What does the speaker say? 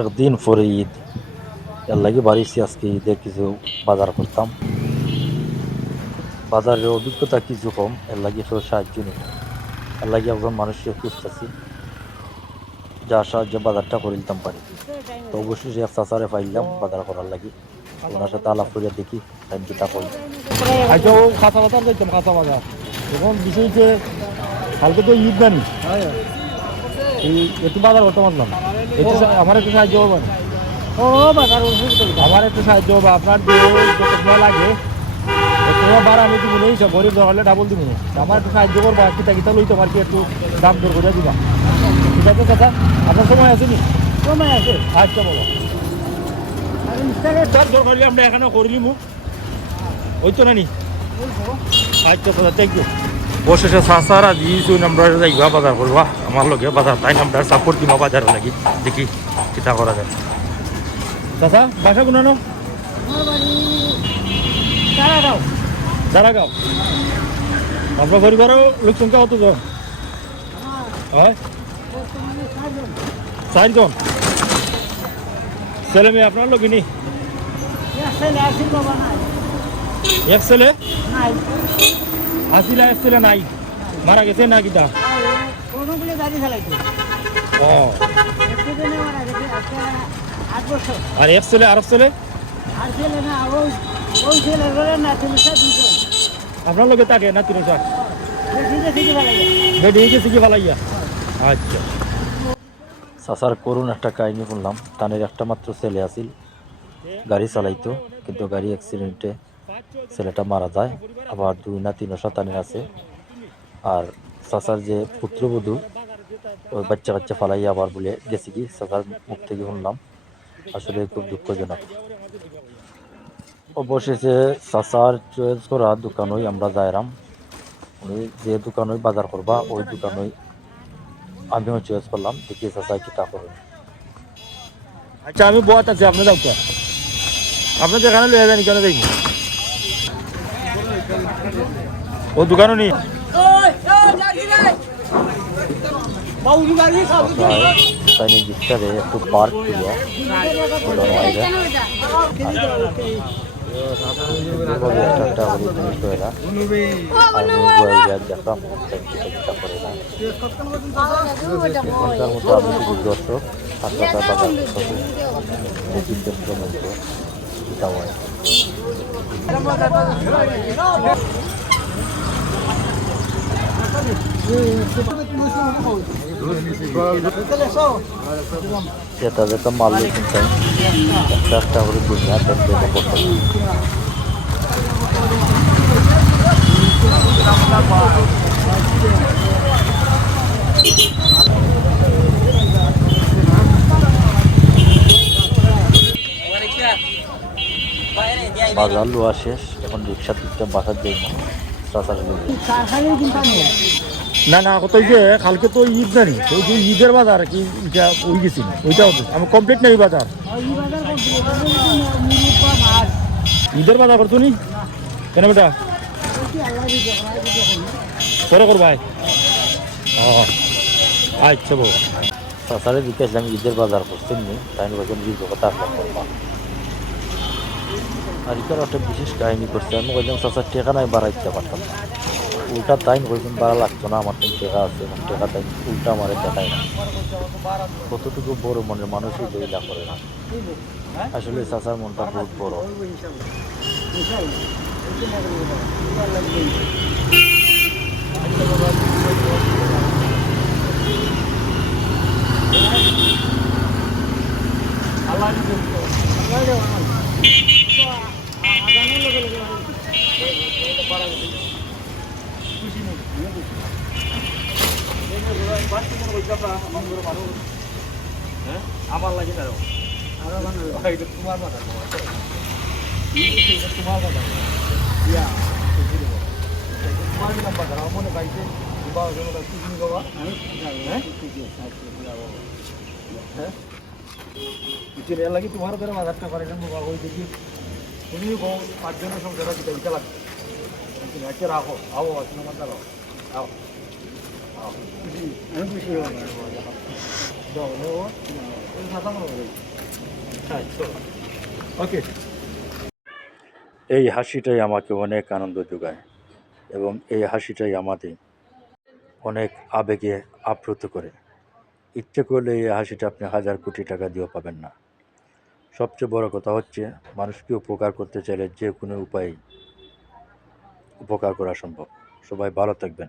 একদিন পরে ঈদ, এর লাগে বাড়িছি আজকে ঈদে কিছু বাজার করতাম। বাজারের অভিজ্ঞতা কিছু কম, এর লাগে কেউ সাহায্য নেই। এর লাগে একজন মানুষকে খুঁজতেছি যার সাহায্যে বাজারটা করে দিতাম পারি। তো অবশ্যই এক চাচারে পাইলাম বাজার করার লাগি। ওনার সাথে আলাপ করিয়া দেখি টাইম কিতা করি। আজও কাঁচা বাজার যাইতাম, কাঁচা বাজার। এখন বিষয় যে কালকে তো ঈদ জানি, একটু বাজার করতে পারলাম। আমার একটু সাহায্য হবে না? আমার একটু সাহায্য হবে, আপনার যে যত সময় লাগে তোমার বার আমি দিব নেই, সব গরিব দরকার হলে ডাবল দিব। আমার একটু সাহায্য করবা, কিতা কিতা লই তোমার কি একটু দাম দর করে দিবা, ঠিক আছে কথা? আপনার সময় আছে নি? সময় আছে। আচ্ছা বাবা, তার দরকার আমরা এখানে করিলি মুখ ওই তো নানি। আচ্ছা কথা, থ্যাংক ইউ। বসে চাচারা দিয়েছি আমরা যাইবা বাজার করবা আমার লগে বাজার, তাই আমরা সাপোর্ট দিবা বাজার লাগি, দেখি কিতা করা যায়। চাচা বাসা কোনানো? দাঁড়াগাঁও। আপনার পরিবারও লোক সংখ্যা কতজন হয়? 4 জন। ছেলে মেয়ে আপনার লোক নি? এক ছেলে আসিলা, এক ছেলে নাই, মারা গেছে না কিতা? ও, আর এক ছেলে, আর এক ছেলে আপনার লোকে থাকে না? তিন বেডিকে শিখে ফেলাইয়া। আচ্ছা, চাচার করুন একটা কাহিনী শুনলাম। তানের একটা মাত্র ছেলে আছিল, গাড়ি চালাইতো, কিন্তু গাড়ি অ্যাক্সিডেন্টে ছেলেটা মারা যায়। আবার 2 না 3 সন্তানের আছে। আর চাচার যে পুত্রবধূ, ওই বাচ্চা কাচ্চা ফালাইয়া আবার বলে গেছে কি, চাচার মুখ থেকে শুনলাম। আসলে খুব দুঃখজনক। অবশেষে চাচার চয়েস করা দোকানই আমরা যাইরাম। উনি যে দোকানই বাজার করবা ওই দোকানই আমিও চয়েস করলাম, দেখি চাচা কিতা করেন। আচ্ছা আমি বত আছি, আপনি যাও। আপনি যেখানে লয়ে যান কেন দেখি ও দোকানও নেই। তাই দিকটারে একটু পার্ক করিয়া একটা জিনিস হয় না। দেখলাম করে না এখনকার মতো আমি শুধু দর্শক হাসপাতাল বাজার চিন্তা হয়। যেটা যেটা মারলে কিন্তু একটা একটা করে দুনিয়া করতে বাজার লোয়া শেষ, এখন রিক্সা টিক্সা বাসার যাই না না কত যে কালকে তো ঈদ জানি, ওই যে ঈদের বাজার কি এটা ওই গেছি না, ওইটাও আমার কমপ্লিট নেই বাজার। ঈদের বাজার করছো নি কেন বেটা? পরে করবাই। ও আচ্ছা বউ, চাচারে জিজ্ঞাসলাম ঈদের বাজার করছেন নি, তাই বলছেন ঈদ কথা করবা। আর এখানে একটা বিশেষ কাহিনী করছে। আমি বললাম চাচার টেকা নাই, বাড়াইতে পারতাম না। উল্টা তাই বলছেন বাড়া লাগতো না, আমার তো টেকা আছে, এবং টেকা তাই উল্টা আমারে দেখায় না। কতটুকু বড় মনের মানুষই দইলা করে না। আসলে চাচার মনটা বহুত বড়। আমার লাগে না তোমার বাজার, তোমার বাজার মনে পাইছে লাগি তোমার ধরে বাজারটা করে ওই দেখি তুমি 5 জনের সংখ্যা দিতে লাগবে। আচ্ছা রাখো, আও তোমার দাঁড়াও, আও আও খুশি, আমি খুশি ওকে। এই হাসিটাই আমাকে অনেক আনন্দ যোগায় এবং এই হাসিটাই আমাদের অনেক আবেগে আপ্লুত করে। ইচ্ছে করলে এই হাসিটা আপনি হাজার কোটি টাকা দিয়েও পাবেন না। সবচেয়ে বড় কথা হচ্ছে মানুষকে উপকার করতে চাইলে যে কোনো উপায়েই উপকার করা সম্ভব। সবাই ভালো থাকবেন।